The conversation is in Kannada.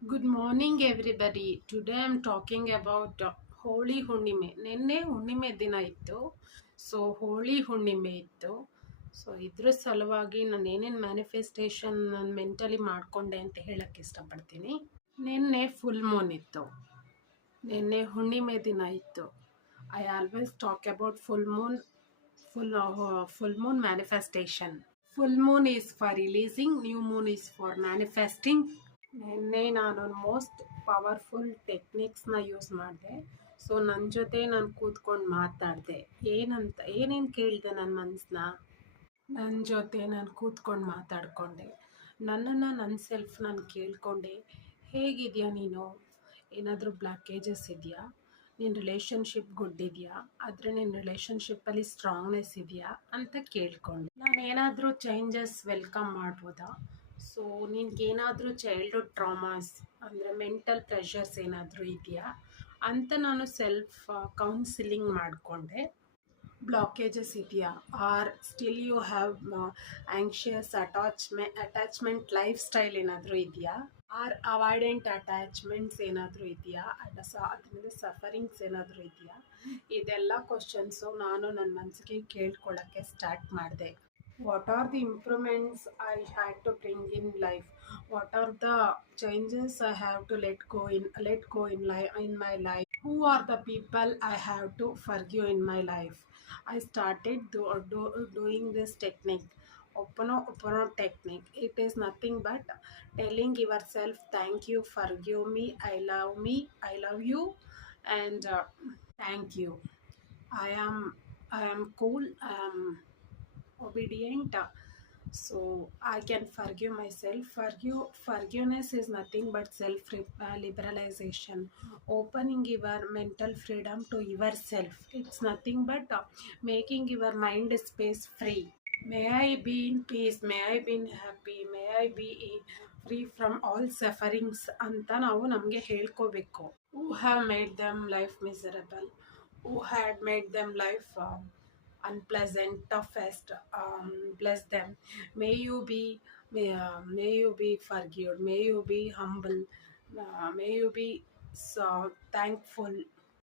Good morning, everybody. Today I'm talking about Holi ಹುಣ್ಣಿಮೆ. ನಿನ್ನೆ ಹುಣ್ಣಿಮೆ ದಿನ ಇತ್ತು. ಸೊ ಹೋಳಿ ಹುಣ್ಣಿಮೆ ಇತ್ತು. ಸೊ ಇದ್ರ ಸಲುವಾಗಿ ನಾನು ಏನೇನು ಮ್ಯಾನಿಫೆಸ್ಟೇಷನ್ ನಾನು ಮೆಂಟಲಿ ಮಾಡಿಕೊಂಡೆ ಅಂತ ಹೇಳಕ್ಕೆ ಇಷ್ಟಪಡ್ತೀನಿ. ನಿನ್ನೆ ಫುಲ್ ಮೂನ್ ಇತ್ತು. ನಿನ್ನೆ ಹುಣ್ಣಿಮೆ ದಿನ ಇತ್ತು. I always talk about full Moon manifestation. Full Moon is for releasing, new Moon is for manifesting. ನಿನ್ನೆ ನಾನು ಮೋಸ್ಟ್ ಪವರ್ಫುಲ್ ಟೆಕ್ನಿಕ್ಸ್ನ ಯೂಸ್ ಮಾಡಿದೆ. ಸೊ ನನ್ನ ಜೊತೆ ನಾನು ಕೂತ್ಕೊಂಡು ಮಾತಾಡಿದೆ. ಏನೇನು ಕೇಳಿದೆ ನನ್ನ ಮನಸ್ಸನ್ನ. ನನ್ನ ಜೊತೆ ನಾನು ಕೂತ್ಕೊಂಡು ಮಾತಾಡಿಕೊಂಡೆ. ನನ್ನ ಸೆಲ್ಫ್ ನಾನು ಕೇಳಿಕೊಂಡೆ. ಹೇಗಿದೆಯಾ ನೀನು? ಏನಾದರೂ ಬ್ಲಾಕೇಜಸ್ ಇದೆಯಾ? ನಿನ್ನ ರಿಲೇಷನ್ಶಿಪ್ ಗುಡ್ ಇದೆಯಾ? ಆದರೆ ನಿನ್ನ ರಿಲೇಷನ್ಶಿಪ್ಪಲ್ಲಿ ಸ್ಟ್ರಾಂಗ್ನೆಸ್ ಇದೆಯಾ ಅಂತ ಕೇಳಿಕೊಂಡೆ. ನಾನು ಏನಾದರೂ ಚೇಂಜಸ್ ವೆಲ್ಕಮ್ ಮಾಡ್ಬೋದಾ? ಸೊ ನಿನ್ಗೇನಾದರೂ ಚೈಲ್ಡ್ಹುಡ್ ಟ್ರಾಮಾಸ್ ಅಂದರೆ ಮೆಂಟಲ್ ಪ್ರೆಷರ್ಸ್ ಏನಾದರೂ ಇದೆಯಾ ಅಂತ ನಾನು ಸೆಲ್ಫ್ ಕೌನ್ಸಿಲಿಂಗ್ ಮಾಡಿಕೊಂಡೆ. ಬ್ಲಾಕೇಜಸ್ ಇದೆಯಾ? Are still you have anxious attachment lifestyle ಏನಾದರೂ ಇದೆಯಾ? ಆರ್ ಅವಾಯ್ಡೆಂಟ್ ಅಟ್ಯಾಚ್ಮೆಂಟ್ಸ್ ಏನಾದರೂ ಇದೆಯಾ? ಅದರಿಂದ ಸಫರಿಂಗ್ಸ್ ಏನಾದರೂ ಇದೆಯಾ? ಇದೆಲ್ಲ ಕ್ವಶನ್ಸು ನಾನು ನನ್ನ ಮನಸ್ಸಿಗೆ ಕೇಳ್ಕೊಳ್ಳೋಕ್ಕೆ ಸ್ಟಾರ್ಟ್ ಮಾಡಿದೆ. What are the improvements I had to bring in life? What are the changes I have to let go in my life? Who are the people I have to forgive in my life? I started doing this technique. Opono technique. It is nothing but telling yourself, thank you, forgive me, I love you, and thank you. I am I am cool. I am obedient. So I can forgive myself. Forgiveness is nothing but self liberalization, opening your mental freedom to yourself. It's nothing but making your mind space free. May I be in peace, may I be in happy, may I be free from all sufferings ಅಂತ ನಾವು ನಮಗೆ ಹೇಳ್ಕೋಬೇಕು. Who have made them life miserable, who had made them life unpleasant, toughest, bless them. May you be forgiven, may you be humble, may you be so thankful,